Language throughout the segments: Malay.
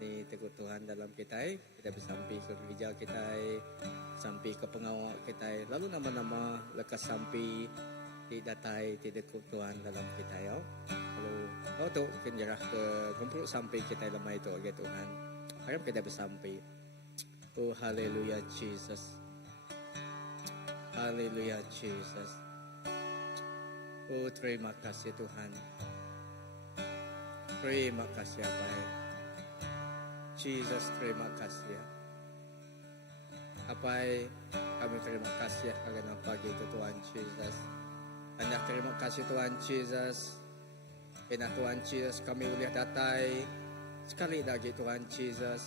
ni teguh Tuhan dalam kita bersampai surga kita, sampai ke pengawal kita, lalu nama-nama lekas sampai di datai tidak Tuhan dalam kita ya. Lalu tu kenjarah ke kumpul sampai kita dalam itu ya Tuhan. Harap kita bersampai. Oh haleluya Jesus. Haleluya Jesus. Oh terima kasih Tuhan. Terima kasih Bapak. Jesus terima kasih ya. Apa kami terima kasih karena pagi itu Tuhan Jesus. Hanya terima kasih Tuhan Jesus. Karena Tuhan Jesus kami boleh datai sekali lagi Tuhan Jesus.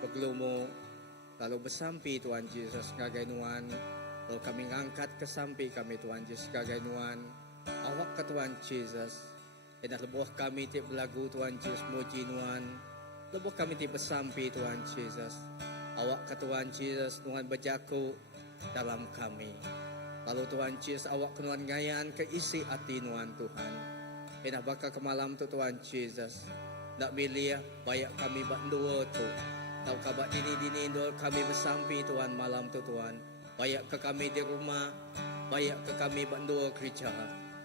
Bergelumu lalu bersampai Tuhan Jesus sebagai nuan. Lalu kami ngangkat ke sampai kami Tuhan Jesus sebagai nuan. Awak ke Tuhan Jesus. Karena lebuh kami tiap lagu Tuhan Jesus muji nuan. Lebuh kami tiap bersampai Tuhan Jesus. Awak ke Tuhan Jesus nuan berjaku dalam kami. Lalu Tuhan Jesus awak kenuan ngayaan ke isi hati nuan Tuhan. Enak bakal ke malam tu Tuhan Jesus. Nak milih banyak kami berdua tu. Tahu kabar dini indol kami bersampai Tuhan malam tu Tuhan. Banyak ke kami di rumah. Banyak ke kami berdua kerja.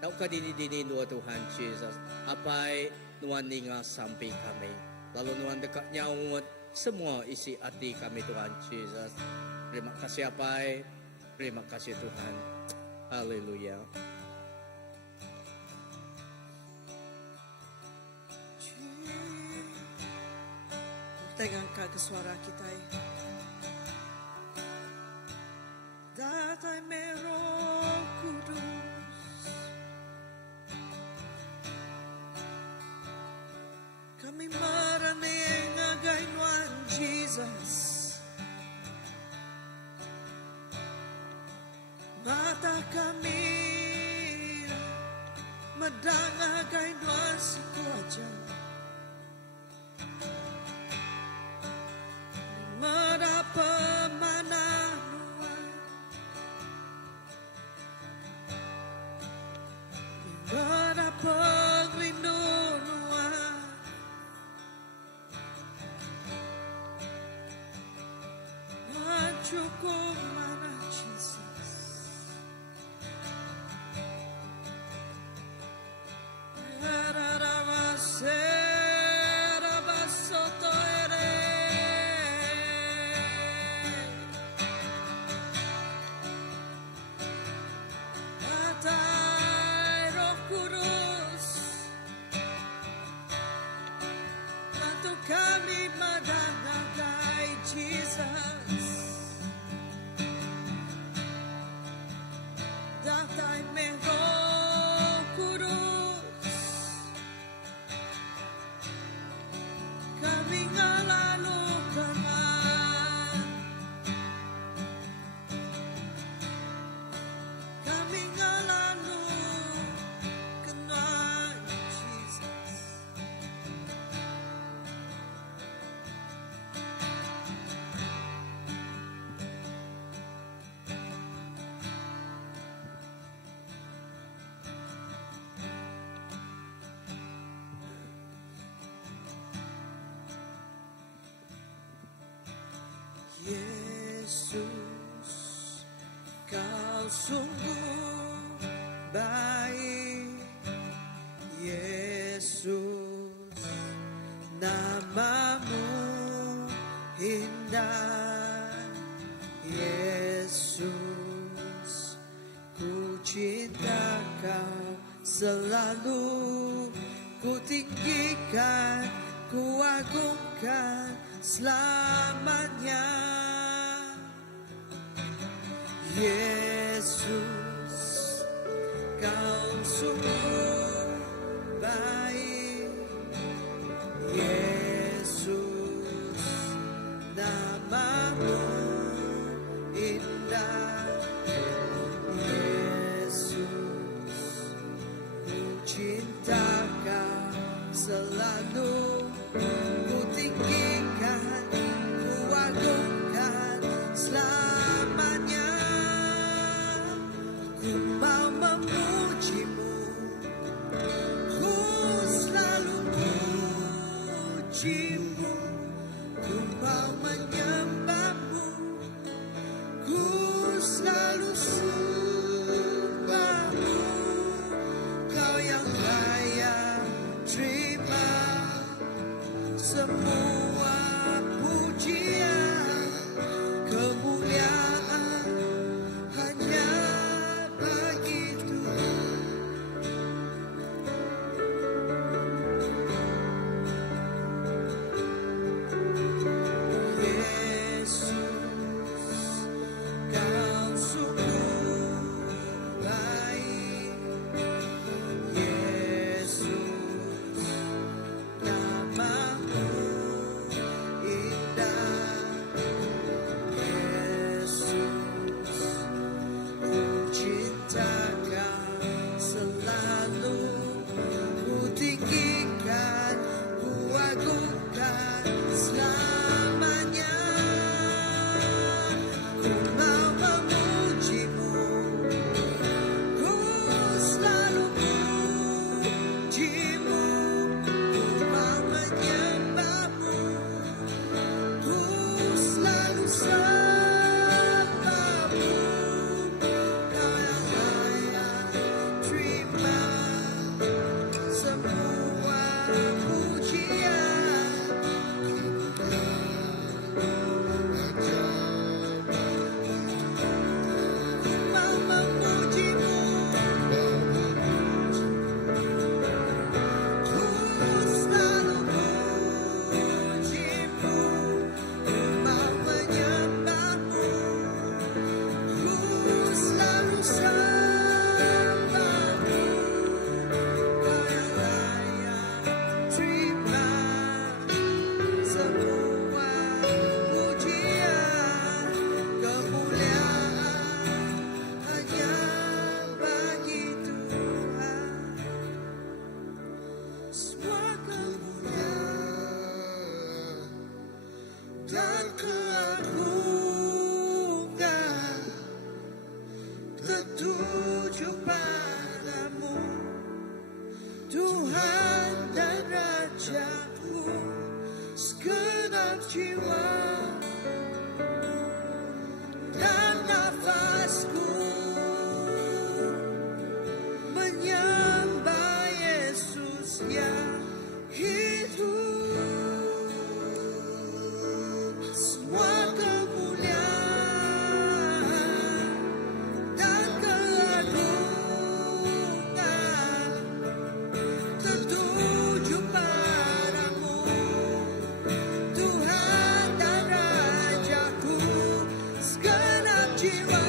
Tahu ke dini indol Tuhan Jesus. Apa nuan ninga sampai kami. Lalu nuan dekat nyaut semua isi hati kami Tuhan Jesus. Terima kasih apa. Terima kasih Tuhan. Haleluya. Kita angkat ke suara kita. Datai Roh Kudus. Kami marane ngagai nuan Jesus. Mata kami mendangagai nuan sekuaja. Menapa mana nuan, menapa rindu nuan, cukup mana Jesus. Kami mendangagai Jesus. Datai Roh Kudus. Kami ngalalu kenal. Kami ngalalu kenal Jesus. Yesus, kau sungguh baik. Yesus, namamu indah. Yesus, ku cinta kau selalu. Ku tinggikan, ku agungkan selamanya. Yesus, kau sungguh baik. Yesus, namamu indah. Yesus, ku cinta kau selalu. Ku tinggikan, ku agungkan selamanya. dan keagungan tertuju padamu, Tuhan dan Rajaku. Segenap jiwa dan nafasku menyembah Yesus yang hidup. Semua kemuliaan dan keagungan tertuju padamu, Tuhan dan Rajaku. Segenap jiwa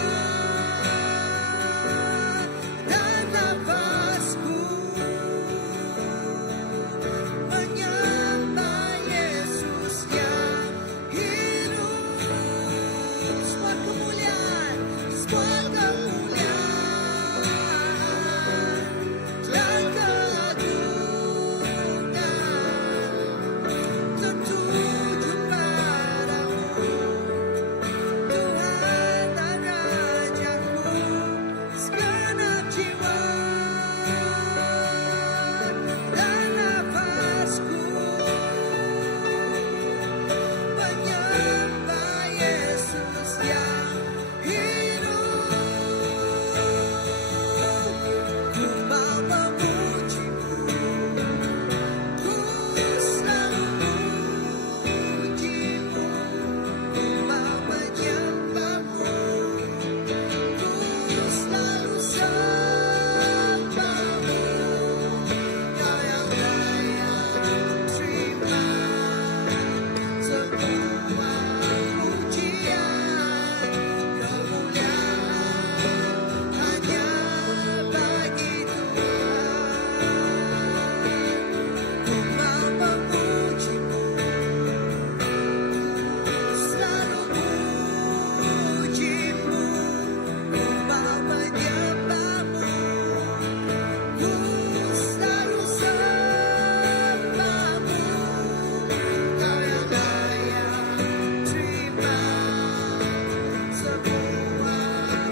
dan nafasku menyembah Yesus yang hidup. Semua kemuliaan dan keagungan tertuju padamu, Tuhan dan Rajaku. Segenap jiwa dan nafasku menyembah Yesus yang hidup. Ku mau memuji-Mu, ku selalu memuji-Mu, ku mau menyembah-Mu, ku selalu sembah-Mu. Kau yang layak terima semua pujian, kemuliaan hanya bagi Tuhan. Ku mau memuji-Mu, selalu memuji-Mu, ku mau menyembah-Mu, ku selalu sembah-Mu. Kau yang layak terima semua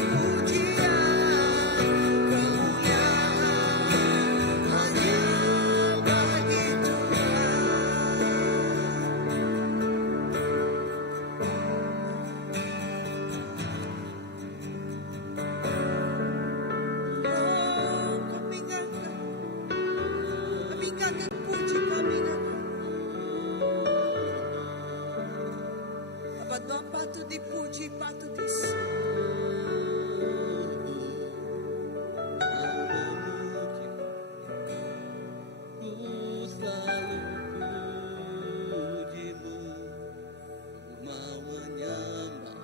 pujian, kemuliaan hanya bagi Tuhan. Kami ingatkan puji kami Abad Tuhan patut dipuji, patut Ku selalu puji-Mu, mau menyembah.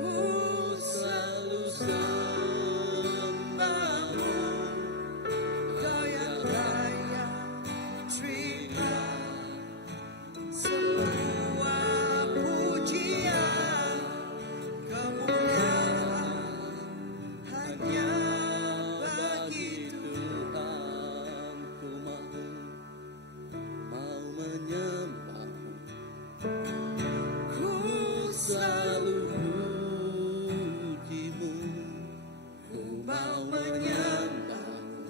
Ku selalu sembah-Mu, Kau yang layak terima semua pujian, kemuliaan hanya bagi Tuhan. Ku mau menyembah-Mu, Ku selalu puji-Mu, ku mau menyembah-Mu,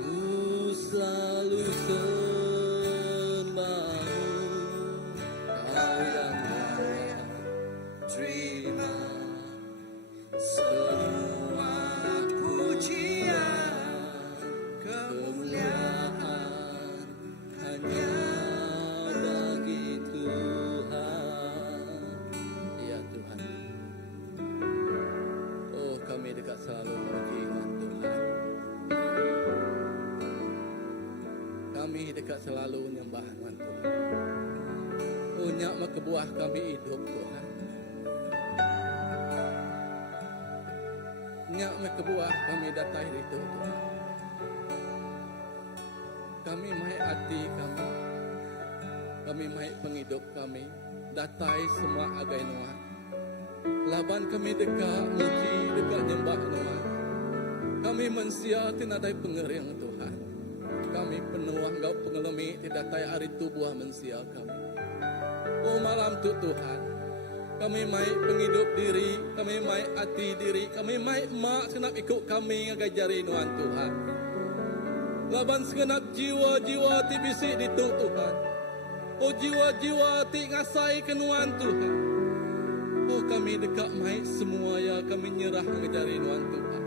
ku selalu sembah-Mu. Kau yang layak terima semua pujian, kemuliaan hanya bagi Tuhan. Ya Tuhan, oh kami dekat selalu memuji Tuhan. Kami dekat selalu menyembah Tuhan. Oh nyak kebuah kami hidup Tuhan. Nyak kebuah kami datai itu Tuhan. Kami mai hati kami mai penghidup kami, datai semua agai Noah. Laban kami dekat muji, dekat nyembah Noah. Kami mensia tinadai pengering Tuhan. Kami penuh nuah Engkau pengelumi tidak tay ari tubuh mensia kami. Oh malam tu Tuhan, kami mai penghidup diri, kami mai hati diri, kami mai mak senap ikut kami ngajari nuan Tuhan. Laban segenap jiwa-jiwa ti bisik ditu Tuhan. Oh jiwa-jiwa ti ngasai kenuan Tuhan. Oh kami dekat mai semua ya kami nyerah ngajari nuan Tuhan.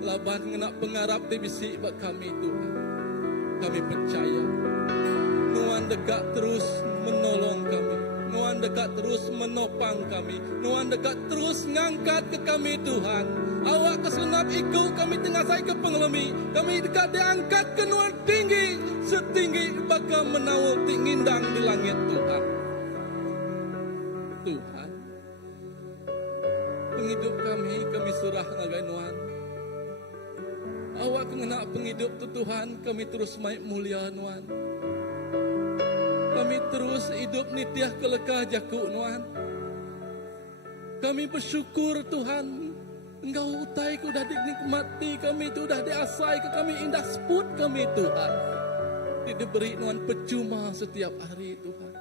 Laban ngenak pengarap ti bisik bak kami Tuhan. Kami percaya nuan dekat terus menolong kami. Nuan dekat terus menopang kami. Nuan dekat terus ngangkat ke kami Tuhan. Awak kesenap ikut kami tengah saya ke pengelumi. Kami dekat diangkat ke nuan tinggi. Setinggi bakal menawar tingindang di langit Tuhan. Tuhan, penghidup kami serah ngagai nuan. Awak kena penghidup tu Tuhan, kami terus maik mulia nuan. Kami terus hidup nitiah kelekah jaku nuan. Kami bersyukur Tuhan, Engkau utai ku dah dinikmati kami tu dah diasai ke kami indah sebut kami Tuhan. Diberi nuan percuma setiap hari Tuhan.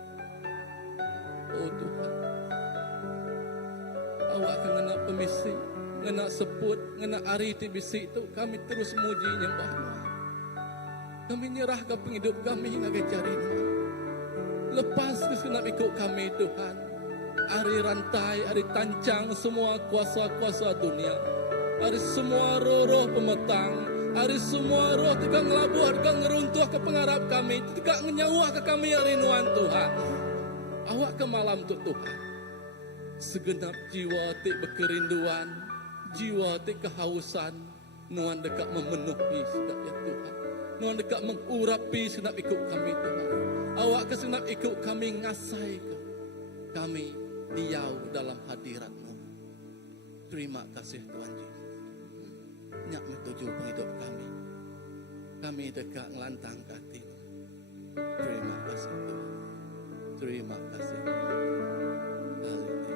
Oh Tuhan, awak kena pemisi, kena sebut, kena hari ti bisik tu kami terus muji nyembah nuan. Kami nyerah ke penghidup kami ngagai cari nuan. Lepas kesenap ikut kami Tuhan. Hari rantai, hari tancang semua kuasa-kuasa dunia. Hari semua roh-roh pemetang. Hari semua roh tukang labuh, tukang ngeruntuh ke pengarap kami. Tukang ngenyawah ke kami hari nuan Tuhan. Awak ke malam tu Tuhan. Segenap jiwa tik berkerinduan. Jiwa tik kehausan. Nuan dekat memenuhi sedap ya Tuhan. Nuan dekat mengurapi sedap ikut kami Tuhan. Awak kesenap ikut kami ngasai kami diau dalam hadirat-Mu. Terima kasih Tuhan Yesus. Nyak menuju penghidup kami. Kami dekat ngelantang hati. Terima kasih Tuhan. Terima kasih. Haleluya.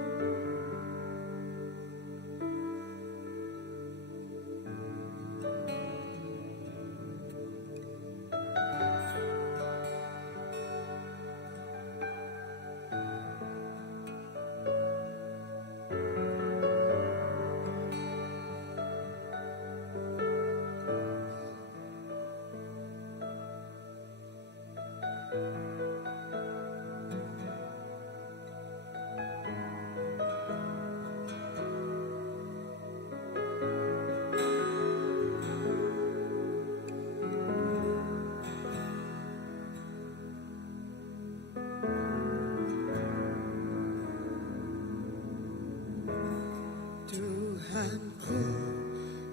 Tuhanku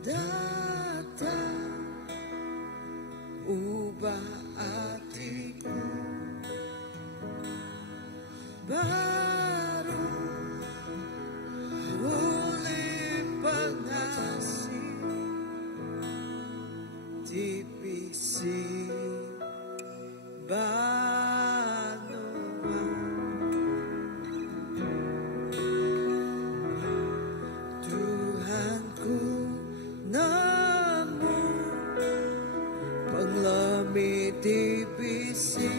datang, ubah hatiku baru oleh pengasih divisi Tuhanku namu penglami divisi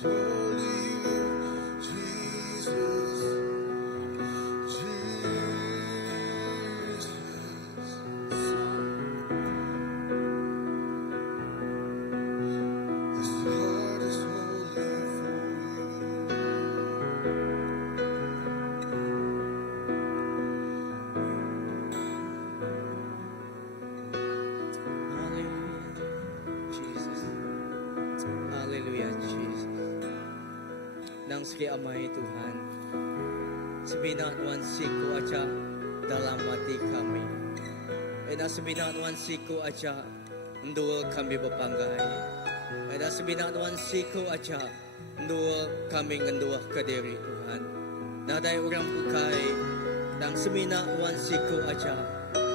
Hallelujah, Jesus. Nang Sri Amai Tuhan, sebinanuan siku aja dalam hati kami. Eda sebinanuan siku aja ndul kami berpanggai. Eda sebinanuan siku aja ndul kami ngenduah ke diri Tuhan. Nadai orang pukai nang sebinanuan siku aja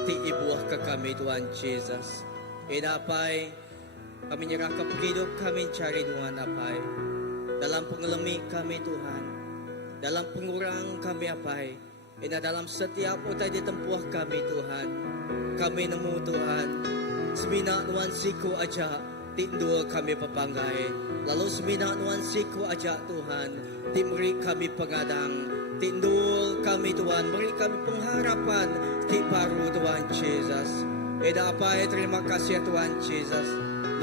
ti ibuah ke kami Tuhan Jesus. Eda pai kami nyerahkan hidup kami cari Tuhan apai. Dalam pengelemi kami Tuhan. Dalam pengurang kami apai. Ina dalam setiap utai ditempuh kami Tuhan. Kami nemu Tuhan. Semina nuan siku aja. Tindul kami papanggai. Lalu semina nuan siku aja Tuhan. Timri kami pengadang. Tindul kami Tuhan. Beri kami pengharapan. Ti paru Tuhan Jesus. Ida apai terima kasih Tuhan Jesus.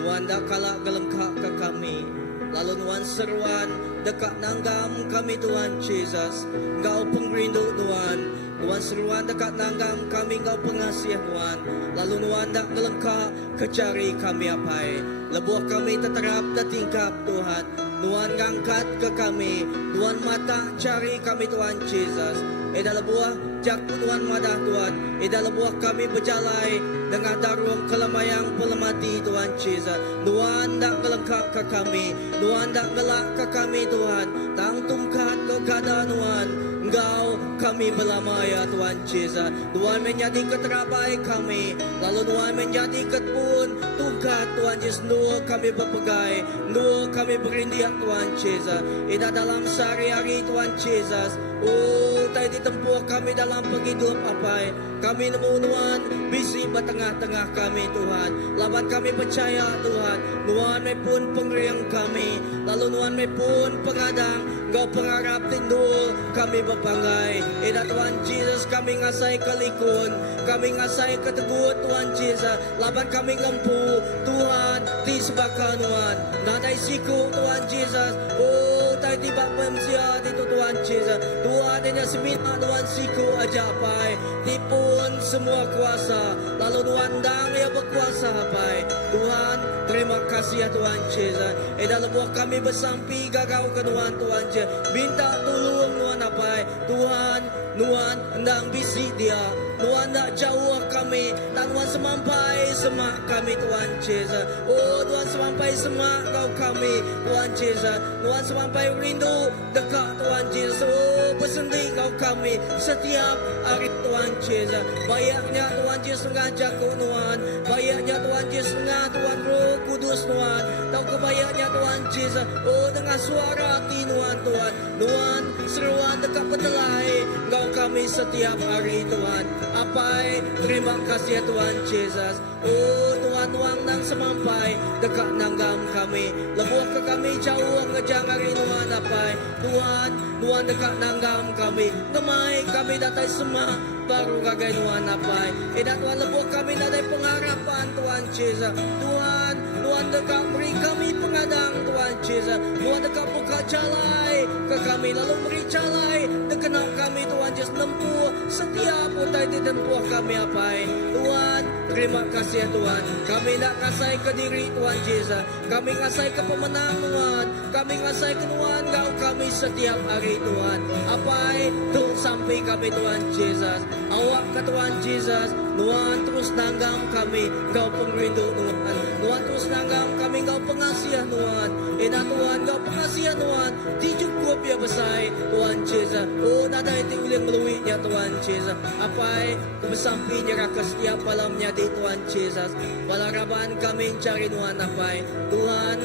Nuan dak kalak gelengkak ke kami. Lalu nuan seruan dekat nanggam kami Tuhan Jesus. Engkau pengrindu Tuhan. Nuan seruan dekat nanggam kami Engkau pengasiah Tuhan. Lalu nuan dak gelengkak kecari kami apai. Lebuh kami teterap dan tingkap Tuhan. Nuan ngangkat ke kami. Nuan mata cari kami Tuhan Jesus. Eda lebuah jakut Tuhan madah Tuhan. Eda lebuah kami berjalai dengan darum kelemayang pelemati Tuhan Jesus. Tuhan dak gelengkak ke kami. Tuhan dak gelak ke kami Tuhan. Tang tungkat ke kada Tuhan. Engkau kami belamaya Tuhan Jesus. Tuhan menjadi keterabai kami. Lalu Tuhan menjadi ketpun tungkat Tuhan Jesus. Nur kami berpegai. Nur kami berindiak Tuhan Jesus. Ida dalam sehari-hari Tuhan Jesus. Oh, tadi ditempuh kami dalam penghidup apai. Kami nemu Tuhan bisi bertengah-tengah kami Tuhan. Lawan kami percaya Tuhan. Tuhan pun pengeriang kami. Lalu Tuhan pun pengadang. Engkau pengharap tindul kami berpanggai. Eda Tuhan Jesus kami ngasai kelikun. Kami ngasai ketegut Tuhan Jesus. Lawan kami ngempu Tuhan di sebakan Tuhan. Nadai siku Tuhan Jesus. Oh, tadi tiba pemsia itu Tuhan Jesus. Tuhan hanya semina Tuhan siku aja pai. Tipun semua kuasa. Lalu Tuhan dang ya berkuasa pai. Tuhan terima kasih ya Tuhan Jesus. Eda lebuh kami bersampi gagau ke Tuhan Tuhan Jesus. Minta tolong Tuhan apai. Tuhan Tuhan endang bisi dia. Tuhan tak jauh kami. Tuhan semampai semak kami Tuhan Jesus. Oh Tuhan semampai semak kau kami Tuhan Jesus. Tuhan semampai rindu dekat Tuhan Jesus. Oh bersendi kau kami setiap hari Tuhan Jesus. Banyaknya Tuhan Jesus mengajak Tuhan. Banyaknya Tuhan Jesus mengajak Tuhan Roh Kudus Tuhan. Tahu kebayaknya Tuhan Jesus. Oh dengan suara hati Tuhan Tuhan. Tuhan seruan dekat petelai kau kami setiap hari Tuhan. Apai terima kasih ya Tuhan Jesus. Oh Tuhan Tuhan nang semampai dekat nanggam kami. Lebuh ke kami jauh ngejang hari Tuhan apai. Tuhan Tuhan dekat nanggam kami. Ngemai kami datai semak baru kagai Tuhan apai. Edak Tuhan lebuh kami datai pengharapan Tuhan Jesus. Tuhan Tuhan dekat beri kami pengadang Tuhan Jesus. Tuhan dekat buka jalai ke kami. Lalu beri jalai dekenal kami Tuhan Jesus. Nempuh setiap utai ditempuh kami apai. Tuhan terima kasih ya Tuhan. Kami nak kasai ke diri Tuhan Jesus. Kami ngasai ke pemenang Tuhan. Kami ngasai ke Tuhan kau kami setiap hari Tuhan. Apai tu sampai kami Tuhan Jesus. Awak ke Tuhan Jesus. Tuhan terus nanggam kami kau pengrindu Tuhan. Tuhan terus nanggam kami kau pengasihan Tuhan. Ina Tuhan kau pengasihan Tuhan. Dicukup ya besar Tuhan Jesus. Oh nada itu yang meluinya Tuhan Jesus. Apai bersampi nyerah ke setiap malamnya di Tuhan Jesus. Balaraban kami cari Tuhan apai. Tuhan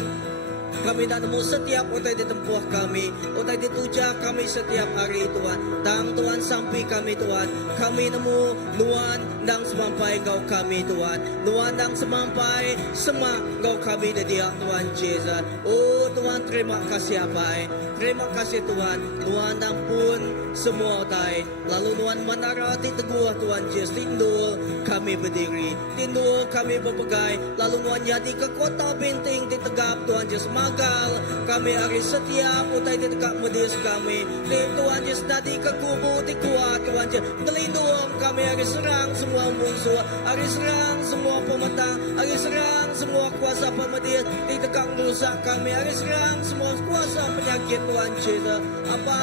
kami nak nemu setiap utai di tempuh kami, utai di tuja kami setiap hari Tuhan. Tang Tuhan sampai kami Tuhan, kami nemu nuan dang semampai kau kami Tuhan, nuan dang semampai semak kau kami dia Tuhan Yesus. Oh Tuhan terima kasih apa? Terima kasih Tuhan, nuan dang pun semua utai, lalu nuan menarati teguh Tuhan Yesus. Tindul kami berdiri, tindul kami berpegai, lalu nuan jadi ke kota binting di tegap Tuhan Yesus. Magal kami hari setiap utai di tegak medis kami, Tuhan Yesus tadi ke kubu di kuat Tuhan Yesus. Melindung kami hari serang semua musuh, hari serang semua pemetang, hari serang semua kuasa pemedis di tegak merusak kami, hari serang semua kuasa penyakit Tuhan Yesus. Apa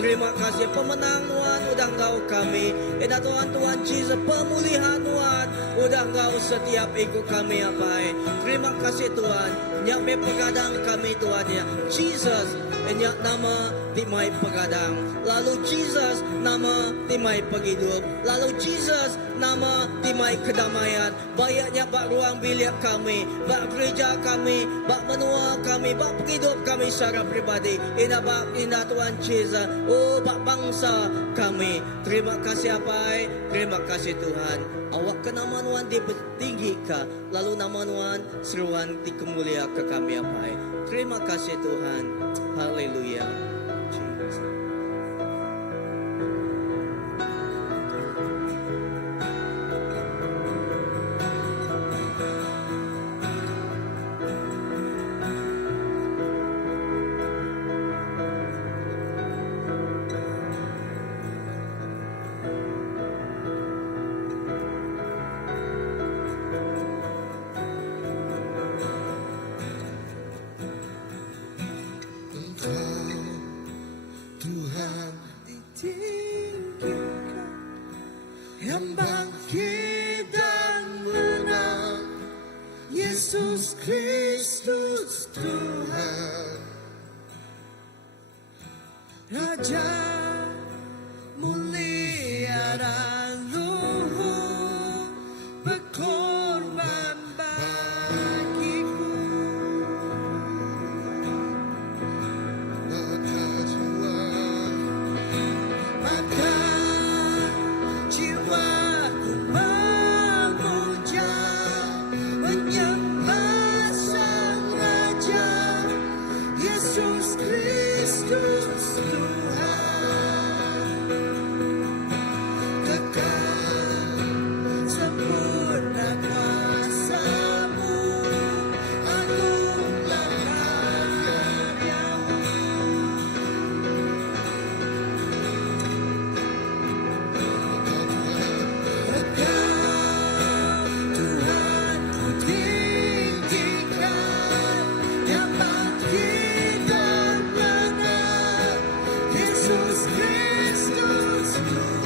terima kasih pemenang Tuhan udah kau kami, Tuhan Tuhan Yesus pemulihan Tuhan udah kau setiap ikut kami apa. Terima kasih Tuhan, nyak me pegadang kami Tuhan ya Jesus, nyak nama timai pegadang, lalu Jesus nama timai penghidup, lalu Jesus nama timai kedamaian. Banyaknya bak ruang bilik kami, bak gereja kami, bak menua kami, bak penghidup kami secara pribadi. Indah Tuhan Jesus, oh bak bangsa kami. Terima kasih apa? Terima kasih Tuhan. Awak ke nama Tuhan ditinggi ka, lalu nama Tuhan seruan dikemulia ke kami apa? Terima kasih Tuhan. Haleluya. Tuhan ditinggikan, yang bangkit dan menang, Yesus Kristus Tuhan, Raja mulia dan luhur, berkorban bagiku. Maka jiwaku memuja, menyembah Sang Raja, Yesus Kristus Tuhan. Kekal sempurna kuasa-Mu, agunglah karya-Mu. Tuhan ku tinggikan, yang bangkit dan menang, Yesus Kristus Tuhan,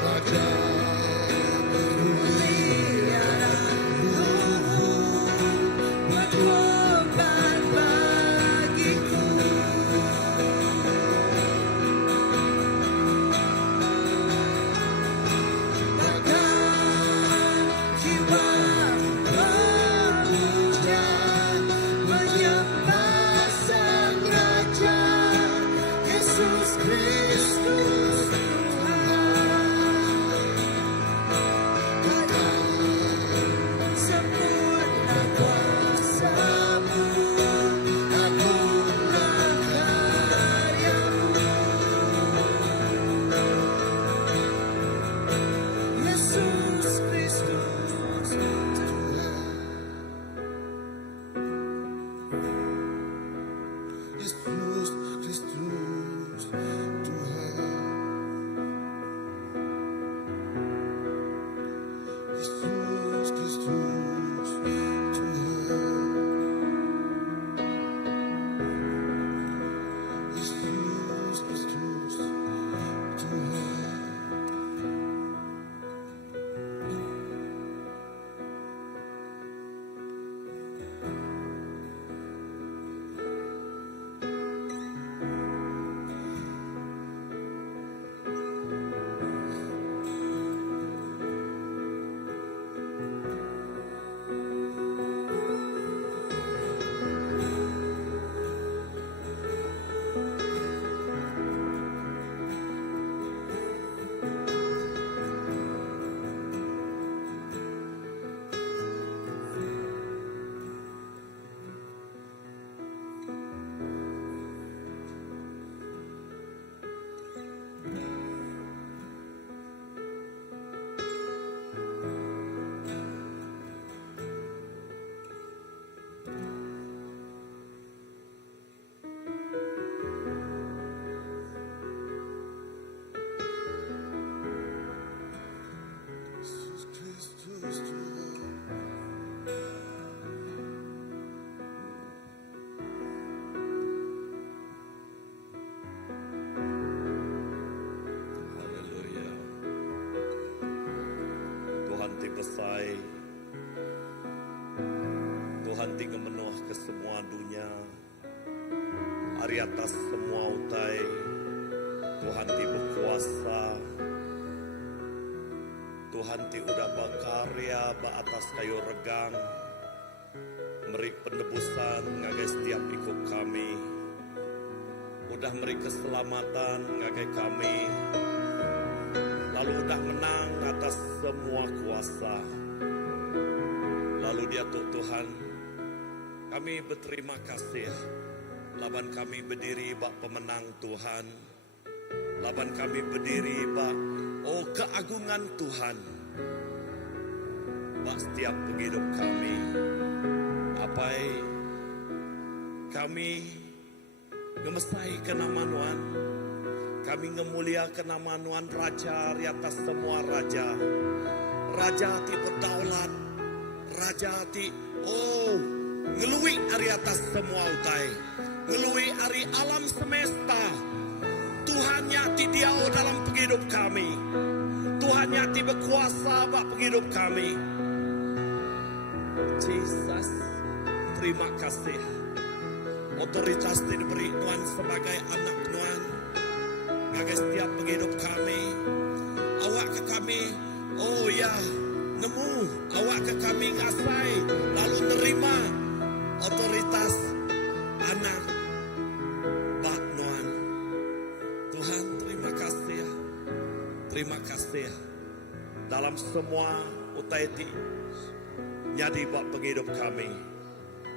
Raja mulia dan luhur, berkorban bagiku. Maka jiwaku memuja, menyembah Sang Raja, Yesus Kristus Tuhan. Kekal sempurna kuasa-Mu, agunglah karya-Mu. Yesus Kristus Tuhan. Yesus Kristus Tuhan. Yesus Kristus Tuhan. Yesus Kristus Tuhan. selesai. Tuhan tinggal menuah ke semua dunia. Hari atas semua utai. Tuhan ti berkuasa. Tuhan ti udah berkarya ba atas kayu regang. Meri penebusan ngagai setiap ikut kami. Udah meri keselamatan ngagai kami. Lalu udah menang atas semua kuasa. Lalu dia Tuhan, kami berterima kasih. Laban kami berdiri bak pemenang Tuhan. Laban kami berdiri bak keagungan Tuhan. Bak setiap penghidup kami. Apai kami ngemesai ke nama Tuhan. Kami ngemuliakan nama Tuhan Raja di atas semua raja. Raja ti berdaulat. Raja ti ngelui dari atas semua utai. Ngelui dari alam semesta. Tuhan nyati dia dalam penghidup kami. Tuhan nyati berkuasa bak penghidup kami. Jesus, terima kasih. Otoritas diberi Tuhan sebagai anak Tuhan. Ngagai setiap penghidup kami. Awak ke kami, nemu. Awak ke kami ngasai. Lalu nerima otoritas anak bak Tuhan. Tuhan terima kasih. Terima kasih. Dalam semua utaiti. Nyadi bak penghidup kami.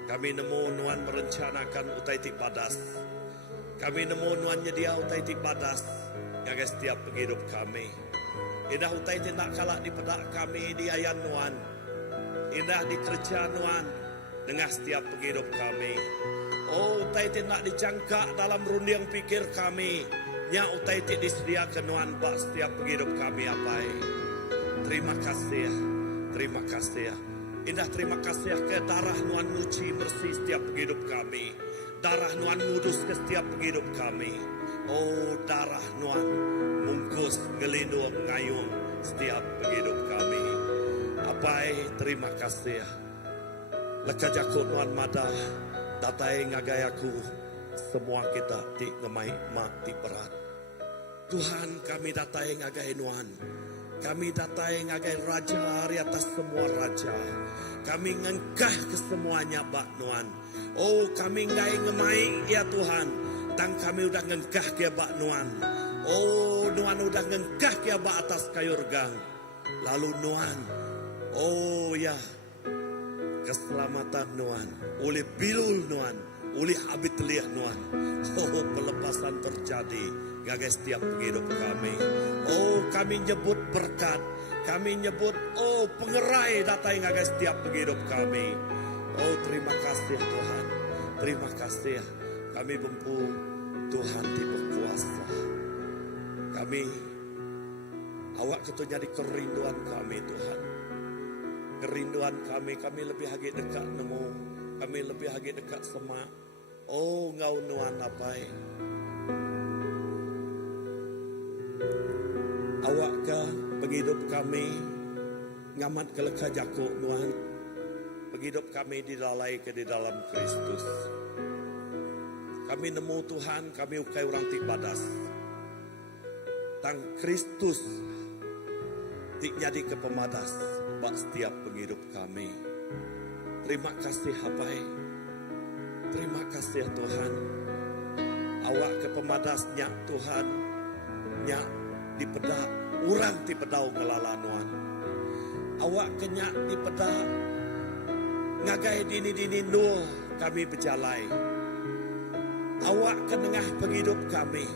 Kami nemu Tuhan merencanakan utaiti padas. Kami nemu Tuhan nyedia utaiti padas. Ngagai setiap penghidup kami. Indah utaiti tak kalah di pedak kami di ayan Tuhan. Indah di kerja Tuhan. Dengan setiap penghidup kami. Utaiti tak dicangka dalam rundiang pikir kami. Nya utaiti disediakan Tuhan bak setiap penghidup kami apai. Terima kasih. Terima kasih. Indah terima kasih ke darah Tuhan nyuci bersih setiap penghidup kami. Darah Tuhan ngudus ke setiap penghidup kami. Darah Tuhan mungkus ngelindung ngayung setiap penghidup kami. Apai terima kasih. Leka jakut Tuhan mada datai ngagayaku semua kita ti ngemai mati berat. Tuhan kami datai ngagai Tuhan. Kami datai ngagai raja di atas semua raja. Kami ngengkah ke semuanya bak Tuhan. Kami ngai ngemai ya Tuhan. Dan kami udah ngengkah ke bak Tuhan. Tuhan udah ngengkah ke bak atas kayu regang. Lalu Tuhan. Ya. Keselamatan Tuhan. Oleh bilul Tuhan. Oleh habit liah Tuhan. Pelepasan terjadi. Ngagai setiap penghidup kami. Kami nyebut berkat. Kami nyebut pengerai datai ngagai setiap penghidup kami. Terima kasih Tuhan. Terima kasih. Kami bempu Tuhan di berkuasa. Kami awak ketu jadi kerinduan kami Tuhan. Kerinduan kami lebih lagi dekat nemu. Kami lebih lagi dekat semak. Ngau Tuhan apai. Awak ke penghidup kami ngamat ke leka jakuk Tuhan. Penghidup kami dilalai ke di dalam Kristus. Kami nemu Tuhan, kami ukai orang ti badas. Tang Kristus tik jadi ke pemadas bak setiap penghidup kami. Terima kasih hapai. Terima kasih Tuhan. Awak ke pemadasnya Tuhan. Nyak di pedak, urang ti pedau ngelalanuan. Awak kenyak di pedak, ngagai dini-dini nuh kami berjalai. Awak ke tengah penghidup kami.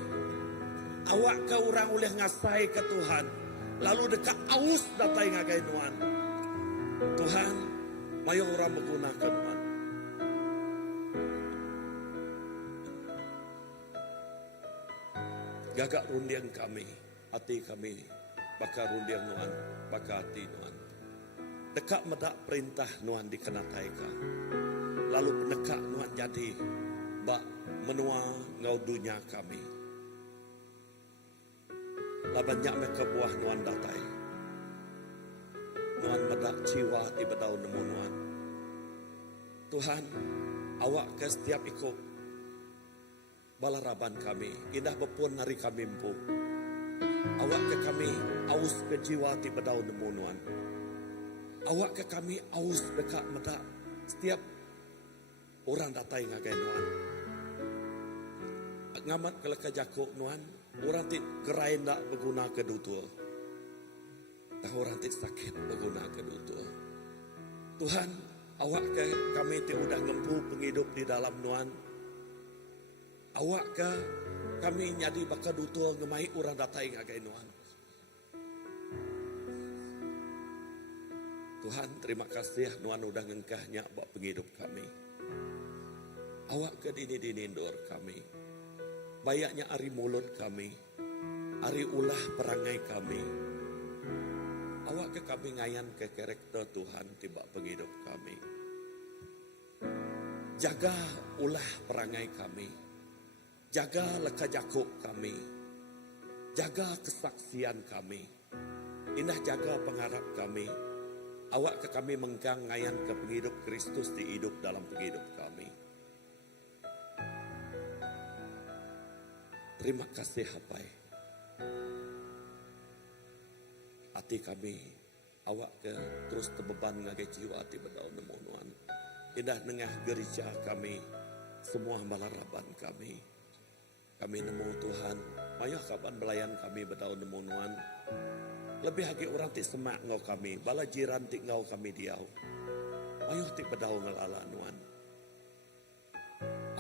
Awak ke urang oleh ngasai ke Tuhan. Lalu dekat aus datai ngagai nuan. Tuhan, mayo orang menggunakan nuan. Gagak rundiang kami. Hati kami bakal rundiang Nuhan, bakal hati Nuhan. Dekat medak perintah Nuhan dikenataikan. Lalu pendekat Nuhan jadi bak menua ngau dunia kami. Labanyak mereka buah Nuhan datai. Nuan medak jiwa ti bedau nemu nuan. Tuhan, awak ke setiap ikut balaraban kami, indah bepun hari kami empu. Awak ke kami aus ke jiwa ti bedau nemu nuan. Awak ke kami aus dekat medak setiap orang datai ngagai nuan. Ngamat kelaka jakuk nuan, orang ti gerai ndak berguna ke dutul. Dah orang ti sakit berguna ke dutul. Tuhan, awak ke kami ti udah ngempu penghidup di dalam nuan. Awak ke kami nyadi bakal dutul ngemai orang datai ngagai nuan. Tuhan, terima kasih nuan udah ngengkahnya buat penghidup kami. Awak ke dini-dini dor kami. Bayaknya ari mulut kami, ari ulah perangai kami. Awak ke kami ngayan ke karakter Tuhan tiba penghidup kami. Jaga ulah perangai kami. Jaga leka jakuk kami. Jaga kesaksian kami. Indah jaga pengharap kami. Awak ke kami menggang ngayan ke penghidup Kristus di hidup dalam penghidup kami. Terima kasih Hapai. Hati kami, awak ke terus terbeban ngagai jiwa ti bedau nemu nuan. Indah nengah gereja kami, semua balaraban kami. Kami nemu Tuhan, mayah kapan belayan kami bedau nemu nuan. Lebih lagi orang ti semak ngau kami, bala jiran ti ngau kami diau. Mayah ti bedau ngelala nuan.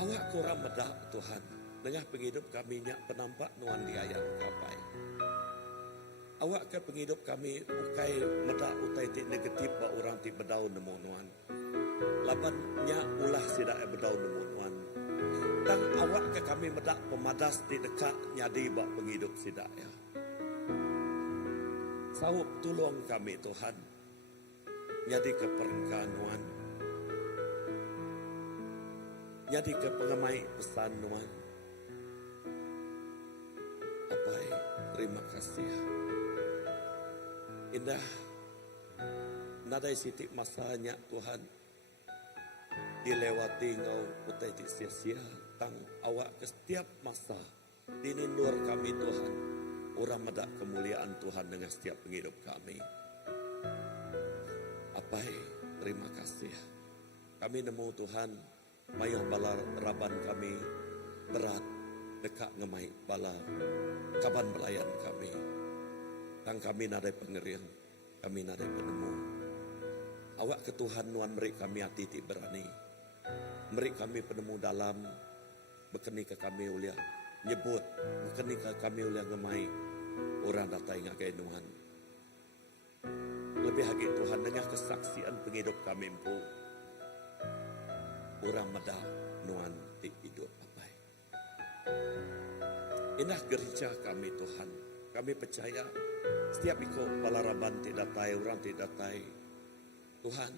Awak kurang medak Tuhan. Tengah penghidup kami nyak penampak nuan diayang kapai. Awak ke penghidup kami ukai medak utai ti negatif ba orang ti bedau nemu nuan. Labannya ulah sidak bedau nemu nuan. Dan awak ke kami medak pemadas di dekat nyadi ba penghidup sidak ya. Sahuk tolong kami Tuhan. Nyadi ke perengkaan nuan. Nyadi ke pengemai pesan nuan. Apai, terima kasih. Indah, nadai sitik masanya Tuhan. Dilewati ngau putai ti sia-sia. Tang awak ke setiap masa. Dinindur kami Tuhan. Orang medak kemuliaan Tuhan dengan setiap penghidup kami. Apai, terima kasih. Kami nemu Tuhan. Mayah balar raban kami berat. Dekat ngemai bala kaban belayan kami. Tang kami nadai pengerian, kami nadai penemu. Awak ke Tuhan nuan meri kami hati ti berani. Meri kami penemu dalam, bekeni ke kami ulia nyebut, bekeni ke kami ulia ngemai. Orang datai ngagai nuan. Lebih lagi Tuhan dengan kesaksian penghidup kami empu. Orang medak nuan di hidup. Indah gereja kami Tuhan. Kami percaya setiap ikut balaraban tidak datai, orang tidak datai. Tuhan,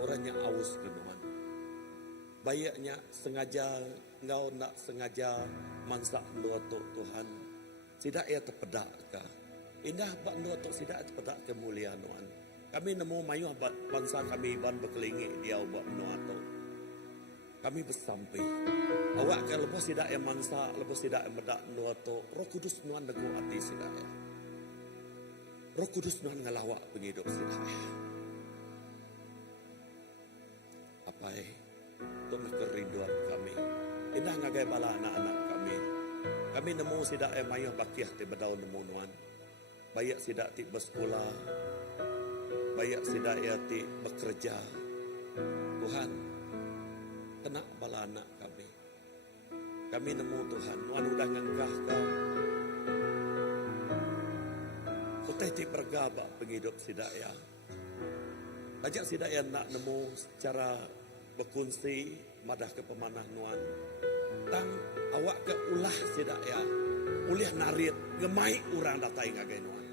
orangnya aus kenuan. Bayaknya sengaja, engkau nak sengaja mansak doatuk Tuhan. Tidak ia terpedak ke. Indah bak doatuk tidak terpedak kemuliaan Tuhan. Kami nemu mayu bangsa kami iban berkelingi dia buat doatuk. Kami bersampai. Awak ke lepas tidak yang mansa, lepas tidak yang medak nuato. Roh Kudus nuan negu hati tidak ya. Roh Kudus nuan ngelawak penghidup tidak ya. Apa itu kerinduan kami. Indah ngagai bala anak-anak kami. Kami nemu tidak yang mayah bakiah ti bedau nemu nuan. Bayak tidak ti bersekolah. Bayak tidak ya ti bekerja. Tuhan, kena bala anak kami. Kami nemu Tuhan, nuan udah ngangkah kau. Putih ti bergabak penghidup sidaya. Ajak sidaya nak nemu secara berkunci madah ke pemanah nuan. Tang awak ke ulah sidaya. Uliah narit ngemai orang datai ngagai nuan.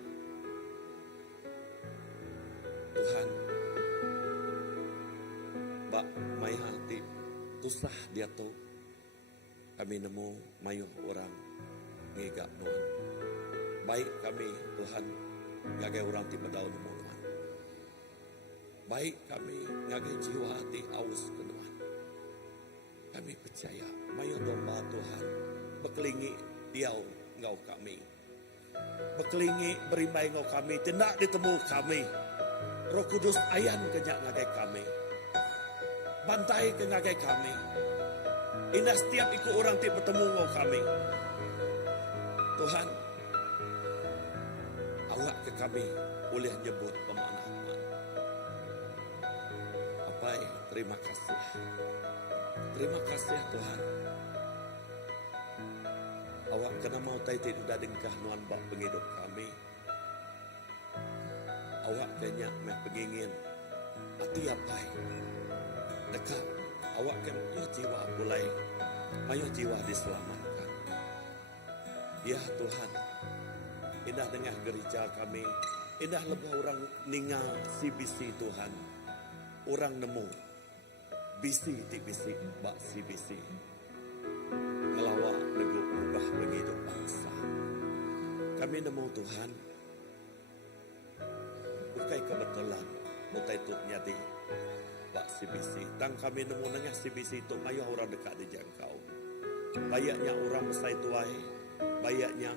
Tuhan, bak mai hati tusah dia tu. Kami nemu mayuh orang ngegak nuan. Baik kami Tuhan ngagai orang ti bedau nemu nuan. Baik kami ngagai jiwa hati aus kenuan. Kami percaya mayo domba Tuhan berkelingi diau ngau kami. Berkelingi berimbai ngau kami, tidak ditemu kami. Roh Kudus ayan kenyak ngagai kami. Bantai ke ngagai kami. Indah setiap ikut orang ti bertemu ngau kami. Tuhan, awak ke kami boleh nyebut pemanah Tuhan. Apai, terima kasih. Terima kasih Tuhan. Awak kena mau taiti udah dengkah nuan bak penghidup kami. Awak kenyak meh pengingin. Hati apai. Dekat. Awak kan jiwa mulai. Mayo jiwa diselamatkan. Ya Tuhan. Indah dengar gereja kami. Indah lebih orang ningal si bisi Tuhan. Orang nemu. Bisi ti bisi. Bak si bisi. Ngelawak neguk ubah penghidup bangsa. Kami nemu Tuhan. Bukai kebetulan. Bukai tu nyadi. Bak si bisi. Tang kami nemu nengah si bisi itu. Mayo orang dekat dijangkau. Bayaknya orang besar tuai. Bayaknya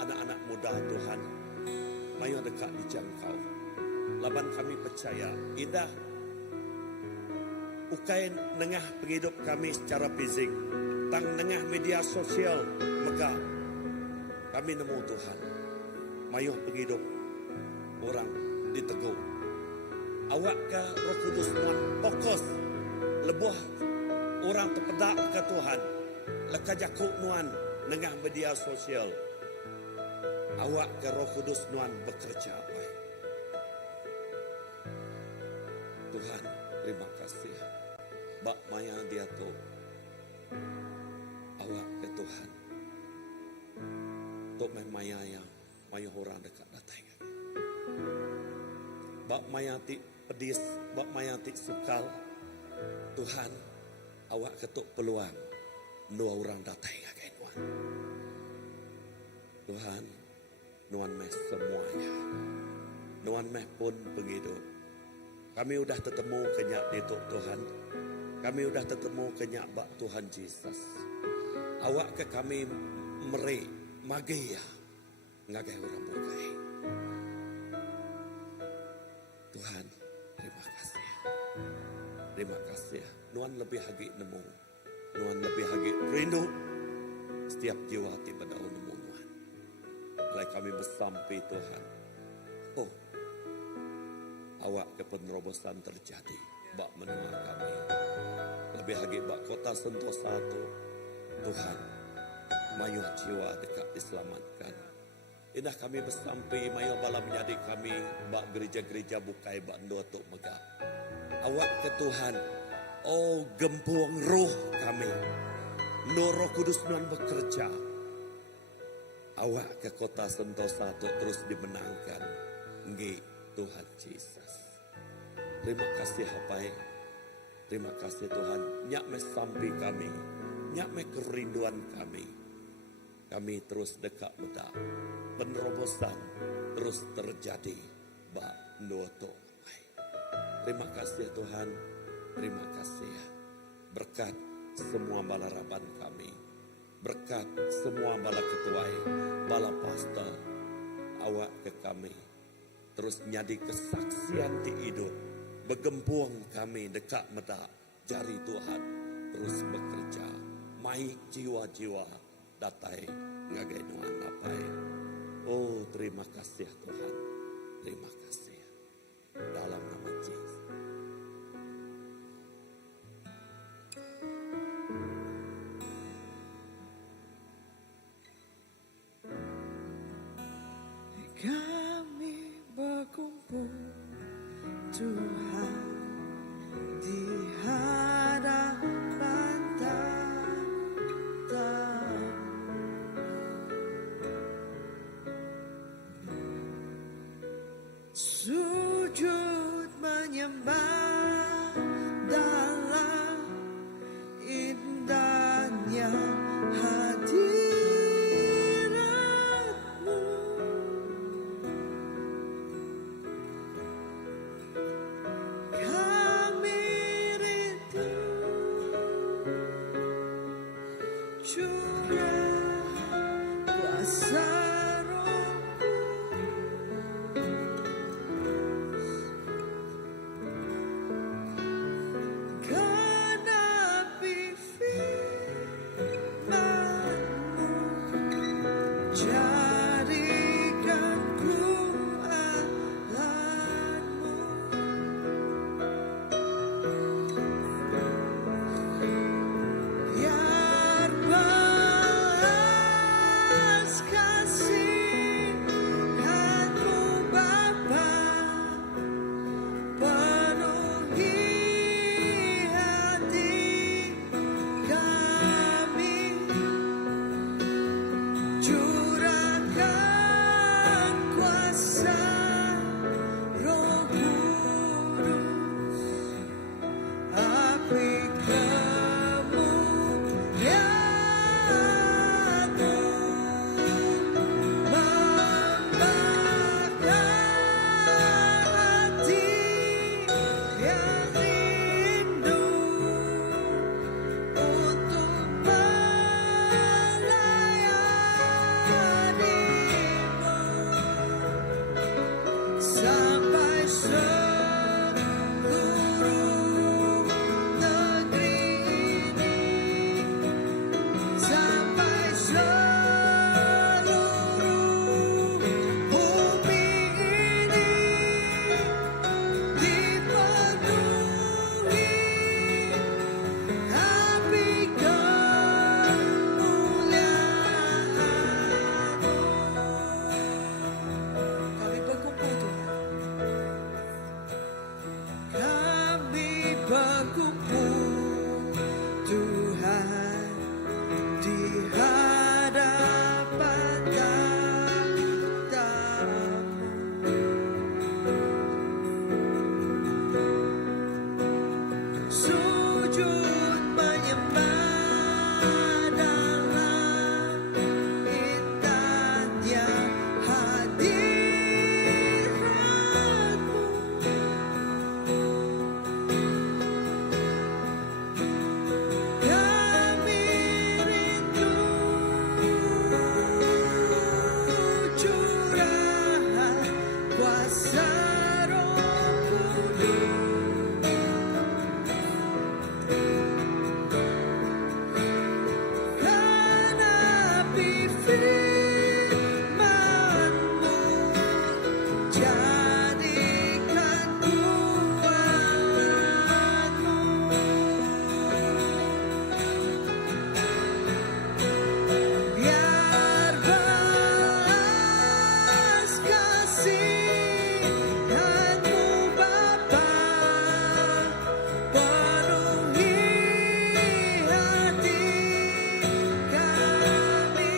anak-anak muda Tuhan. Mayo dekat dijangkau. Laban kami percaya. Indah. Bukai nengah penghidup kami secara fisik. Tang nengah media sosial megah. Kami nemu Tuhan. Mayo penghidup orang diteguh. Awak ke Roh Kudus Tuhan fokus. Lebuh orang terpedak ke Tuhan. Leka jakuk nuan nengah media sosial. Awak ke Roh Kudus nuan bekerja baik. Tuhan, terima kasih. Bak maya dia tu. Awak ke Tuhan. Tok main maya yang maya orang dekat datang. Bak maya ti pedis, bak maya ti sukal. Tuhan, awak ketuk peluang. Dua orang datang kain nuan. Tuhan, nuan meh semuanya. Nuan meh pun penghidup. Kami udah ketemu kenyak di Tuhan. Kami udah ketemu kenyak bak Tuhan Yesus. Awak ke kami meri magaya ngagai orang bukai. Tuhan, terima kasih. Terima kasih. Nuan lebih hagi nemu. Nuan lebih hagi rindu. Setiap jiwa tiba daun nemu Nuan. Mulai kami bersampai Tuhan. Oh, awak ke penerobosan terjadi. Bak menua kami. Lebih lagi bak kota Sentosa itu. Tuhan, mayuh jiwa dekat diselamatkan. Indah kami bersampai, mayuh bala menjadi kami. Bak gereja-gereja bukai, bak dua tuk megah. Awak ke Tuhan. Oh, gempuang roh kami. Roh Kudus Tuhan bekerja. Awak ke kota Sentosa itu terus dimenangkan. Ngi Tuhan Yesus. Terima kasih Hapai. Terima kasih Tuhan. Nyak me sampai kami. Nyak me kerinduan kami. Kami terus dekat bedak. Penerobosan terus terjadi. Bak Noto. Terima kasih Tuhan. Terima kasih. Berkat semua balaraban kami. Berkat semua bala ketuai. Bala pastor. Awak ke kami. Terus nyadi kesaksian di hidup. Begempuang kami dekat medak jari Tuhan terus bekerja. Mai jiwa-jiwa datai ngagai nuan apai. Oh, terima kasih Tuhan. Terima kasih. Dalam nama Yesus. Kami berkumpul Tuhan di hadapan tahta-Mu. Sujud menyembah dalam indahnya hadirat-Mu. curah kuasa Roh-Mu. Genapi firman-Mu, jadikan ku alatmu. Biar balas kasihan-Mu Bapa, penuhi hati kami, curahkan kuasa Roh Kudus, api kemuliaan-Mu membakar hati yang rindu untuk melayani-Mu sampai seluruh negeri ini, sampai seluruh bumi ini dipenuhi api kemuliaan-Mu. Kami berkumpul Tuhan, kami berkumpul Tuhan di hadapan tahta-Mu. Sujud menyembah dalam indahnya hadirat-Mu. Kami rindu curah kuasa Roh Kudus, genapi firman-Mu, jadikan ku alatmu. Biar balas kasihan-Mu Bapa, penuhi hati kami,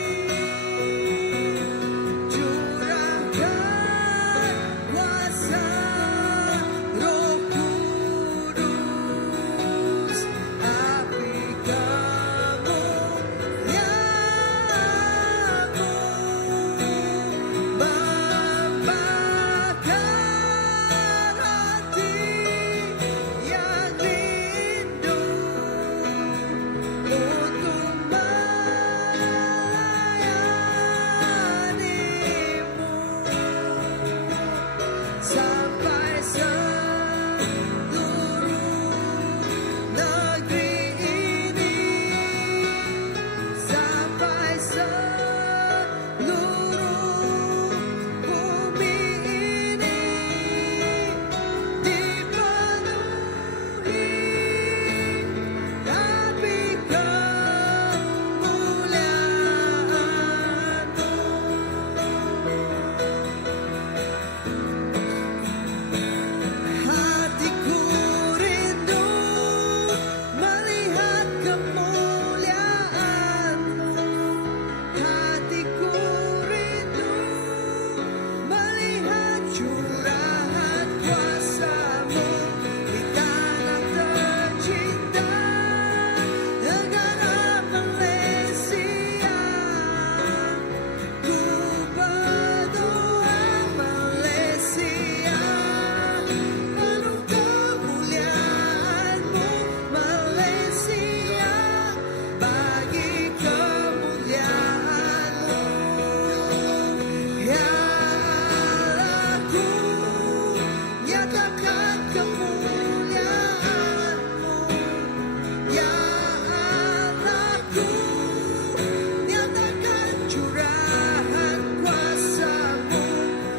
ku nyatakan curahan kuasa-Mu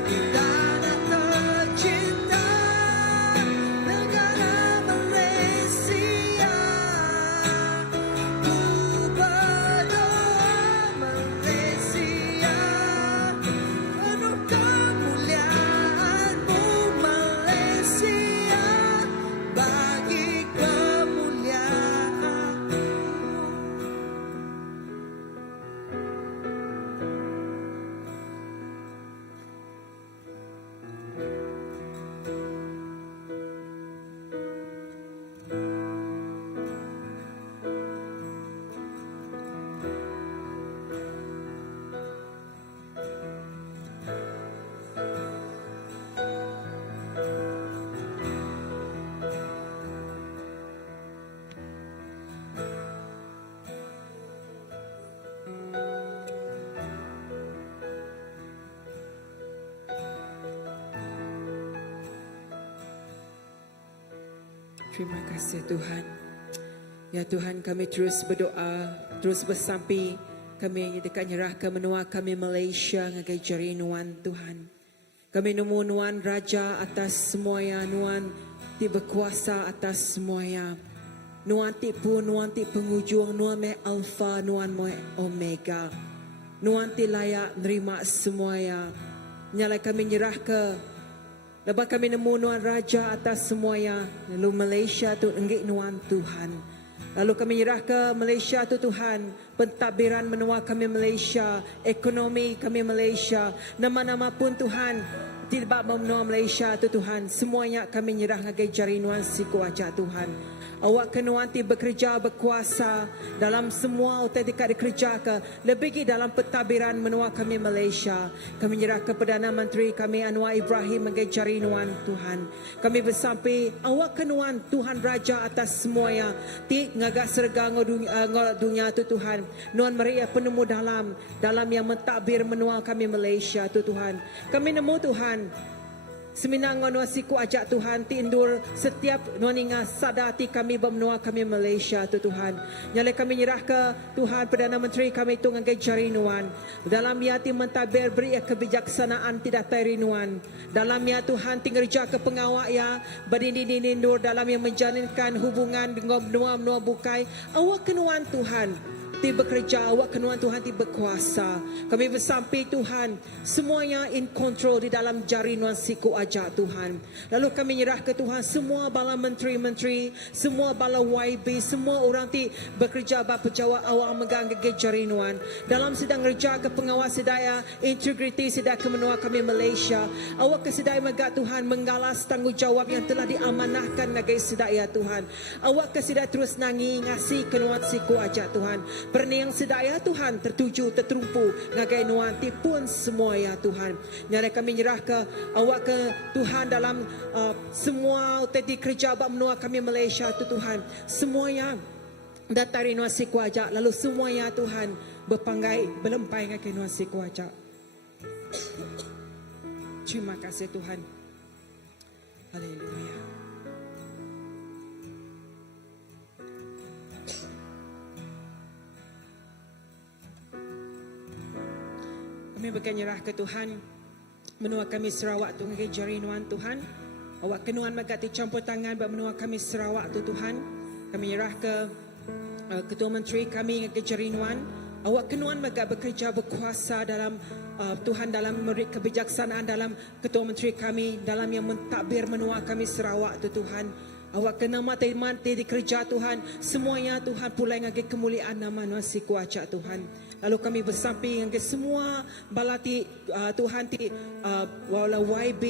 di tanah tercinta negara Malaysia. Ku berdoa Malaysia, penuh kemuliaan-Mu Malaysia, bagi kemuliaan-Mu. Terima kasih Tuhan. Ya Tuhan, kami terus berdoa, terus bersampi. Kami dekat nyerahkan menua kami Malaysia ngagai jari nuan Tuhan. Kami nemu nuan Raja atas semuanya, nuan ti berkuasa atas semuanya. Nuan ti pun, nuan ti pengujung, nuan me Alpha, nuan me Omega. Nuan ti layak nerima semuanya. Nyalai kami nyerah ke lepas kami nemu nuan Raja atas semuanya. Lalu Malaysia tu enggik nuan Tuhan. Lalu kami nyerah ke Malaysia tu Tuhan. Pentadbiran menua kami Malaysia. Ekonomi kami Malaysia. Nama-nama pun Tuhan. Tidak menua Malaysia tu Tuhan. Semuanya kami nyerah ngagai jari nuan siku aja Tuhan. Awak kenuan ti bekerja berkuasa dalam semua utai dekat dikerja ke lebih dalam pentadbiran menua kami Malaysia. Kami nyerah ke Perdana Menteri kami Anwar Ibrahim ngagai jari nuan Tuhan. Kami bersampai awak kenuan Tuhan Raja atas semuanya. Ti ngagak serga dunia tu Tuhan. Nuan Maria penemu dalam yang mentadbir menua kami Malaysia tu Tuhan. Kami nemu Tuhan. Seminang nuan siku ajak Tuhan ti indur setiap nuan ingat sadar ti kami bermenua kami Malaysia tu Tuhan. Nyalai kami nyerah ke Tuhan Perdana Menteri kami tu ngagai jari nuan. Dalam ia ti mentadbir beri kebijaksanaan tidak tari nuan. Dalam ia Tuhan ti ngerja ke pengawak ya berdinding-dindur dalam yang menjalinkan hubungan dengan menua bukai. Awak kenuan Tuhan. Ti bekerja, awak kenuan Tuhan ti berkuasa. Kami bersampai Tuhan, semuanya in control di dalam jari nuan siku aja Tuhan. Lalu kami nyerah ke Tuhan, semua bala menteri-menteri, semua bala YB, semua orang ti bekerja berpejawa awak megang ke jari nuan. Dalam sedang kerja ke pengawas sedaya, integriti sedaya kemenua kami Malaysia. Awak ke sedaya megak Tuhan, menggalas tanggungjawab yang telah diamanahkan ngagai sedaya Tuhan. Awak ke sedaya terus nangi ngasih kenuan siku aja Tuhan. Perniang sedaya Tuhan tertuju tertumpu ngagai nuan ti pun semua ya Tuhan. Nyara kami nyerah ke awak ke Tuhan dalam semua tadi kerja bab menua kami Malaysia tu Tuhan. Semuanya datari nuan siku aja lalu semuanya Tuhan berpanggai belempai ngagai nuan siku aja. Terima kasih Tuhan. Haleluya. Kami berkenyerah ke Tuhan. Menua kami Sarawak tu ngagai jari nuan Tuhan. Awak kenuan magati campur tangan buat menua kami Sarawak tu Tuhan. Kami nyerah ke Ketua Menteri kami ngagai jari nuan. Awak kenuan magat bekerja berkuasa dalam Tuhan dalam memberi kebijaksanaan dalam Ketua Menteri kami dalam yang mentadbir menua kami Sarawak tu Tuhan. Awak kena mati dikerja Tuhan. Semuanya Tuhan pulai ngagai kemuliaan nama nuan siku aja Tuhan. Lalu kami bersamping dengan semua balati Tuhan ti wala YB,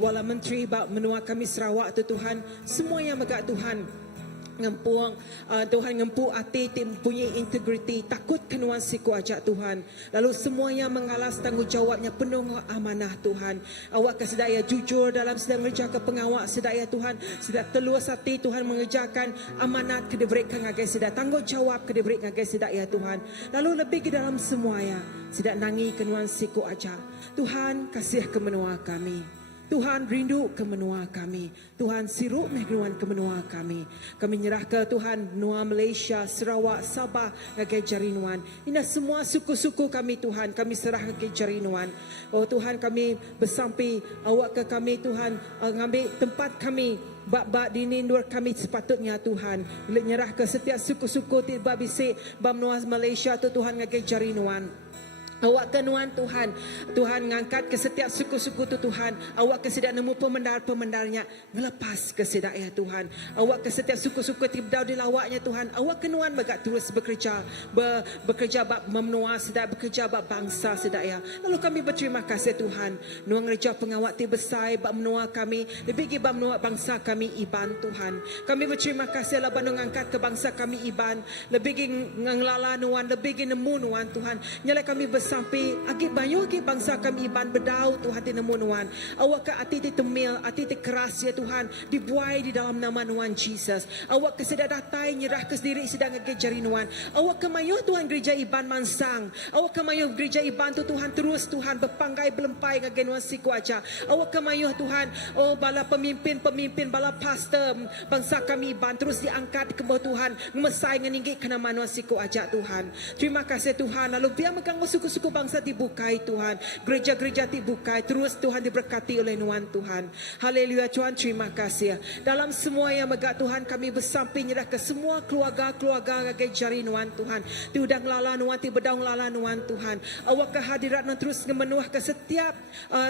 wala menteri menua kami Sarawak tu Tuhan. Semuanya megak Tuhan. Ngempuang Tuhan ngempu hati tim punya integriti takut kenuan siku ajak Tuhan. Lalu semuanya mengalas tanggungjawabnya penuh amanah Tuhan. Awak kesedaya jujur dalam sedang mengerjakan pengawak sedaya Tuhan. Sedang teluas hati Tuhan mengerjakan amanat ke diberikan ngagai sedaya tanggungjawab ke diberikan ngagai sedaya Tuhan. Lalu lebih ke dalam semuanya sedang nangi kenuan siku ajak Tuhan kasih ke menua kami. Tuhan rindu ke menua kami. Tuhan siruk mehnuan ke menua kami. Kami nyerah ke Tuhan menua Malaysia, Sarawak, Sabah ngagai jarinuan. Ina semua suku-suku kami Tuhan, kami serah ngagai jarinuan. Oh Tuhan, kami bersampi awak ke kami Tuhan, ngambil tempat kami bak-bak dini nur kami sepatutnya Tuhan. Bila nyerah ke setiap suku-suku tiba bisik bamnua Malaysia tu Tuhan ngagai jarinuan. Awak kenuan Tuhan, Tuhan ngangkat ke setiap suku-suku tu Tuhan. Awak ke sedak nemu pemendar-pemendarnya, melepas ke sedak ya Tuhan. Awak ke setiap suku-suku tibdau di lawaknya Tuhan. Awak kenuan bagak terus bekerja, bekerja bak memenua sedak, bekerja bak bangsa sedak ya. Lalu kami berterima kasih Tuhan. Nuang reja pengawak ti besai bak menua kami, lebih bak menua bangsa kami Iban Tuhan. Kami berterima kasih lah bak ngangkat ke bangsa kami Iban, lebih ngelala nuan, lebih nemu nuan Tuhan. Nyala kami sampai agi bayu agi bangsa kami Iban berdau Tuhan ti nemu nuan. Awak ke ati ti temil, ati ti keras ya Tuhan, dibuai di dalam nama nuan Jesus. Awak ke sedang datai nyerah ke sendiri sedang agi jari nuan. Awak ke mayu Tuhan gereja Iban Mansang. Awak ke mayu gereja Iban tu Tuhan terus Tuhan berpanggai belempai ngagi nuan siku aja. Awak ke mayu Tuhan, oh bala pemimpin bala pastor bangsa kami Iban terus diangkat ke bawah Tuhan, ngemesai ngeninggi ke nama nuan siku aja Tuhan. Terima kasih Tuhan. Lalu biar megang suku bangsa dibukai Tuhan, gereja-gereja dibukai terus Tuhan, diberkati oleh nuan Tuhan. Haleluya Tuhan, terima kasih. Dalam semua yang megak Tuhan, kami bersamping nyerah ke semua keluarga ngagai jari nuan Tuhan. Ti udang lala nuan, ti bedang lala nuan Tuhan. Awak kehadirat nan terus ngemenuh ke setiap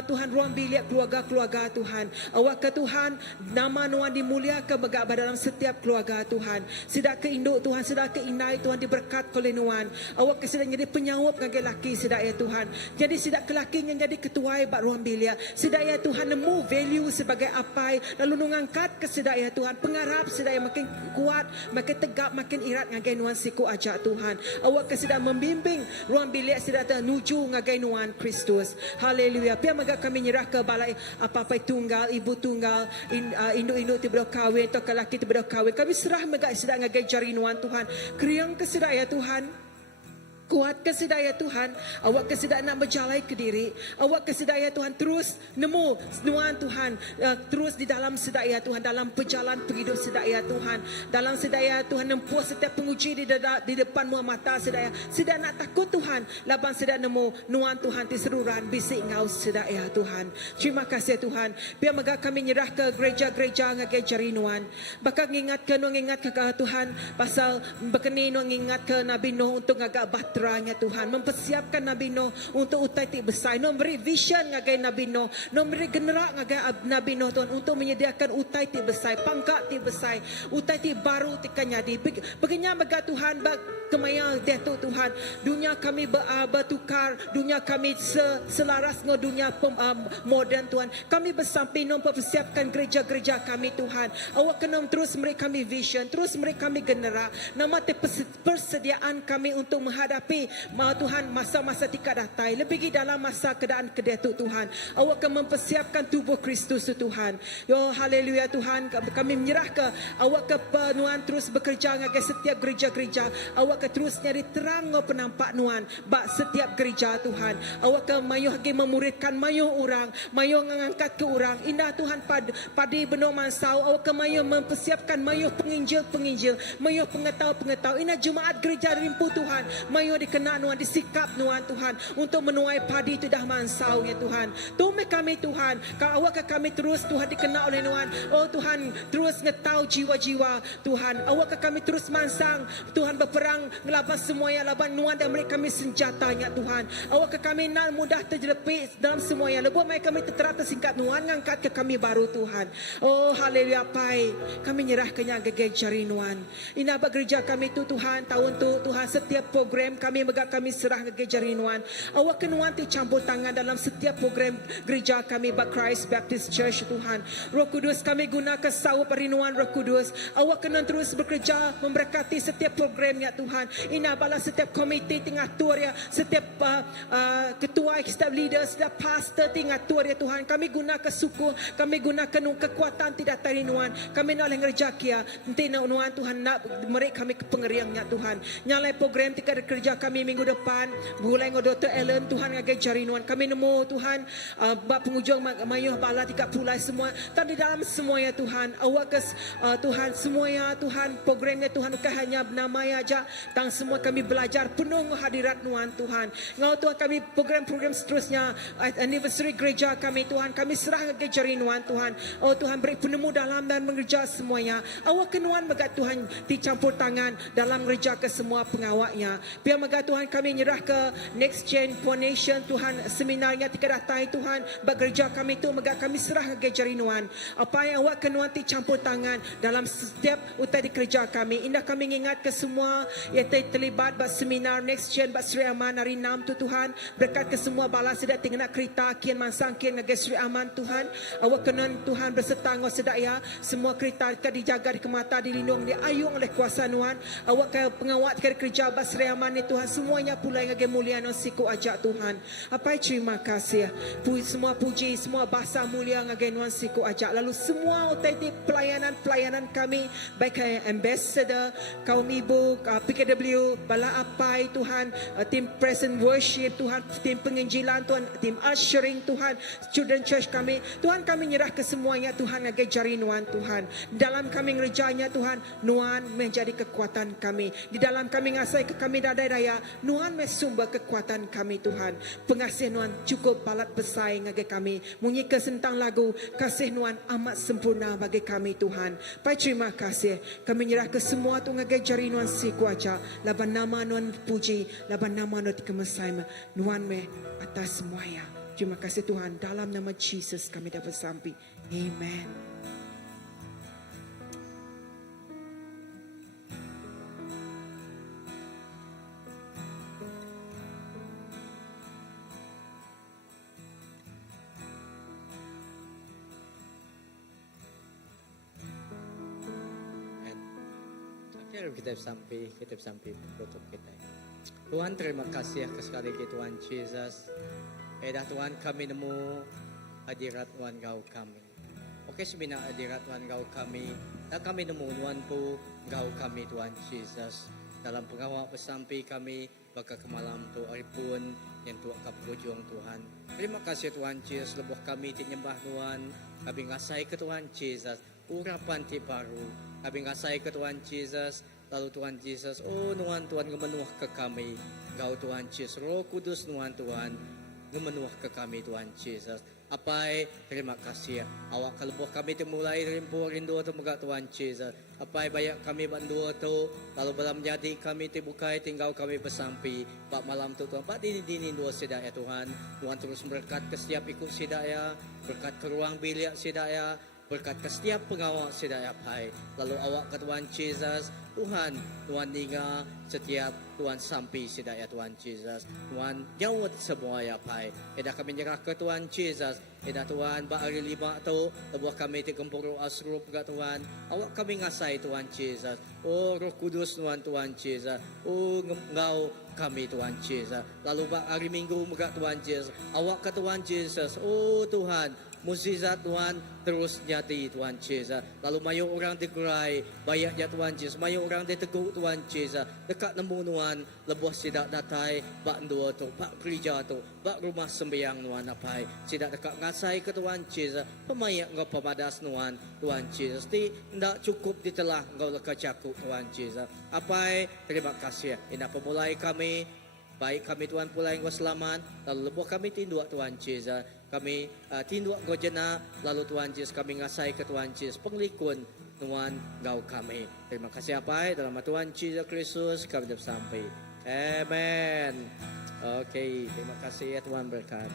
Tuhan ruang bilik keluarga Tuhan. Awak ke Tuhan nama nuan dimuliakan megak dalam setiap keluarga Tuhan. Sidak ke induk Tuhan, sidak ke inai Tuhan, diberkat oleh nuan. Awak ke sedang jadi penyawab ngagai laki sidak ya Tuhan. Jadi sidak kelakinya jadi ketua bak ruang bilia. Sidak ya Tuhan nemu value sebagai apa, lalu ngangkat ke sidak ya Tuhan. Pengarap sidak yang makin kuat, makin tegap, makin irat ngagai nuan siku aja Tuhan. Awak ke sidak membimbing ruang bilia sidak ternuju ngagai nuan Kristus. Haleluya. Pia maga kami nyerah ke balai apa-apa tunggal, ibu tunggal, induk-induk tiba kawin atau kelaki tiba kawin. Kami serah maga sidak ngagai jari nuan Tuhan. Kriang ke sidak ya Tuhan. Kuat kesedaya Tuhan. Awak kesedaya nak berjalai ke diri. Awak kesedaya Tuhan terus nemu nuan Tuhan. Terus di dalam sedaya Tuhan, dalam perjalanan hidup sedaya Tuhan, dalam sedaya Tuhan nempuh setiap penguji di depan mata sedaya. Sedaya nak takut Tuhan, laban sedaya nemu nuan Tuhan di seruran bisik ngau sedaya Tuhan. Terima kasih Tuhan. Biar megak kami nyerah ke gereja-gereja ngagai jari nuan. Bakal ngingatkan ke Tuhan pasal berkeni ngingat ke Nabi Nuh untuk ngagak bateranya Tuhan, mempersiapkan Nabi Nuh untuk utai ti besar. No beri vision ngagai Nabi Nuh, no beri generak ngagai Nabi Nuh Tuhan untuk menyediakan utai ti besar, pangkat ti besar, utai ti baru ti kanyadi. Begenya mega Tuhan bak kemaya dia tu Tuhan. Dunia kami bertukar, dunia kami selaras dengan dunia moden Tuhan. Kami bersamping mempersiapkan gereja-gereja kami Tuhan. Awak kena terus beri kami vision, terus beri kami generak. Nama persediaan kami untuk menghadapi Tuhan masa-masa tidak datai. Lebih dalam masa keadaan kedai tu Tuhan. Awak akan mempersiapkan tubuh Kristus tu Tuhan. Yo haleluya Tuhan. Kami menyerah ke awak ke penuan terus bekerja ngagai setiap gereja-gereja. Awak ke terus nyari terang penampak nuan bak setiap gereja Tuhan. Awak ke mayuh lagi memuridkan mayuh orang, mayuh ngangkat ke orang. Indah Tuhan padi benong mansau. Awak ke mayuh mempersiapkan mayuh penginjil, mayuh pengetahu. Indah jemaat gereja rimpu Tuhan. Mayuh dikenal nuan, disikap nuan Tuhan untuk menuai padi itu dah mansau ya Tuhan. Tume kami Tuhan, kau awak ke kami terus Tuhan dikenal oleh nuan. Oh Tuhan terus ngetau jiwa-jiwa Tuhan. Awak ke kami terus mansang Tuhan, berperang ngelaban semuanya, laban nuan dan mereka kami senjatanya Tuhan. Awak ke kami nak mudah terjelepit dalam semuanya. Lebuh mereka kami tertera tersingkat nuan, ngangkat ke kami baru Tuhan. Oh haleluya pai. Kami nyerah kenyang gegai jari nuan. Ina gereja kami tu Tuhan, tahun tu Tuhan setiap program kami megak kami serah ke jari nuan. Awak ke nuan tu campur tangan dalam setiap program gereja kami bak Christ Baptist Church Tuhan. Roh Kudus kami gunakan sawa perinuan Roh Kudus. Awak kena terus bekerja memberkati setiap program ya Tuhan. Tuhan. Inabala setiap komite tingatur ya, setiap ketua, setiap leader, setiap pastor tingatur ya Tuhan. Kami gunakan suku, kami gunakan kekuatan tidak tari Tuhan. Kami nak oleh ngerjaki ya, nanti Tuhan Tuhan nak mereka kami kepengeriangnya Tuhan. Nyalai program tika kerja kami minggu depan, bulai ngo Dr. Ellen Tuhan ngagai jari Tuhan. Kami nemu Tuhan, bab penghujung mayuh bala tika pulai semua. Tapi dalam semua ya Tuhan, awak kes Tuhan semua ya Tuhan, programnya Tuhan bukan hanya nama aja, tang semua kami belajar penuh hadirat Tuhan. Ngau Tuhan kami program-program seterusnya, anniversary gereja kami Tuhan, kami serah ngagai jari Tuhan. Oh Tuhan beri penemu dalam dan mengerja semuanya. Awak kenuan megat Tuhan dicampur tangan dalam mengerja ke semua pengawaknya. Biar megat Tuhan kami nyerah ke Next Gen Foundation Tuhan, seminarnya tika datai Tuhan, bekerja kami tu megat kami serah ngagai jari Tuhan. Apa yang awak kenuan dicampur tangan dalam setiap utai di kerja kami. Indah kami ingat ke semua yang terlibat bak seminar Next Gen bak Sri Aman hari 6 tu Tuhan. Berkat ke semua balas sedak tinggal kereta kian mansang kian ngagai Sri Aman Tuhan. Awak kenuan Tuhan berserta ngau sedak ya. Semua kereta dijaga di kemata dilindung diayung oleh kuasa Tuhan. Awak ke pengawat ke kerja bak Sri Aman ni Tuhan. Semuanya pula ngagai mulia no siku ajak Tuhan. Apa terima kasih. Semua puji, semua bahasa mulia ngagai Tuhan siku ajak. Lalu semua utai di pelayanan kami, baik ambassador, kaum ibu, PKW, bala apai Tuhan, tim present worship Tuhan, tim penginjilan Tuhan, tim ushering Tuhan, children church kami. Tuhan kami nyerah ke semuanya Tuhan ngagai jari Tuhan. Dalam kami ngerjanya Tuhan, Tuhan menjadi kekuatan kami. Di dalam kami ngasai ke kami dadai daya, Tuhan mesumber kekuatan kami Tuhan. Pengasih Tuhan cukup balat bersaing ngagai kami. Munyi kesentang lagu, kasih Tuhan amat sempurna bagi kami Tuhan. Pai terima kasih. Kami nyerah ke semua tu ngagai jari Tuhan si kuaca. Laban nama Tuhan puji, laban nama Tuhan dikemesai Tuhan me atas semuanya. Terima kasih Tuhan, dalam nama Jesus kami dapat sampai. Amen. Kita sampai tutup kita. Tuhan terima kasih sekali lagi Tuhan Jesus. Dah Tuhan kami nemu hadirat Tuhan Gau kami. Oke sebina hadirat Tuhan Gau kami. Dan kami nemu Tuhan po Gau kami Tuhan Jesus. Dalam pengawal pesampi kami baka ke malam tu aripun yang tuak kapujung Tuhan. Terima kasih Tuhan Jesus. Lebuh kami tinyembah Tuhan. Kami ngasai ke Tuhan Jesus. Urapan ti baru. Kami ngasai ke Tuhan Jesus. Lalu Tuhan Jesus, oh Tuhan ngemenuh ke kami. Engkau Tuhan Jesus, Roh Kudus Tuhan ngemenuh ke kami Tuhan Jesus. Apai terima kasih. Awak kalbuh kami temulai rindu atau megak Tuhan Jesus. Apai banyak kami bandu tu lalu dalam jadi kami tibukai tinggal kami bersampi. Pak malam tu Tuhan, pak dini dua sedaya Tuhan. Tuhan terus berkat ke setiap ikut sedaya, berkat ke ruang bilik sedaya, berkat ke setiap pengawal sedaya pai. Lalu awak ke Tuhan Jesus, Tuhan hingga setiap Tuhan sampai sedaya Tuhan Jesus. Tuhan jawab semua ya pai. Edah kami nyerah ke Tuhan Jesus. Edah Tuhan bahari 5 tu lebuh kami ti kempuru asrup ke Tuhan. Awak kami ngasai Tuhan Jesus. Oh Roh Kudus Tuhan Jesus. Oh ngau kami Tuhan Jesus. Lalu hari Minggu megak Tuhan Jesus. Awak ke Tuhan Jesus. Oh Tuhan, mukjizat Tuhan terus nyati Tuhan Jesus. Lalu mayu orang dikerai bayaknya Tuhan Jesus. Mayu orang diteguk Tuhan Jesus. Dekat nemu Tuhan lebuh sidak datai bak dua tu, bak gereja tu, bak rumah sembahyang Tuhan apai. Sidak dekat ngasai ke Tuhan Jesus. Pemayak ngau pemadas Tuhan Jesus. Ti ndak cukup ditelah ngau leka cakup Tuhan Jesus. Apai terima kasih. Ina pemulai kami. Baik kami Tuhan pulai engkau selamat. Lalu lebuh kami tinduk Tuhan Jesus. Kami tinduk engkau jena. Lalu Tuhan Jesus kami ngasai ke Tuhan Jesus. Penglikun Tuhan engkau kami. Terima kasih apa dalam nama Tuhan Jesus Kristus kami dapat sampai. Amen. Oke, terima kasih ya Tuhan berkat.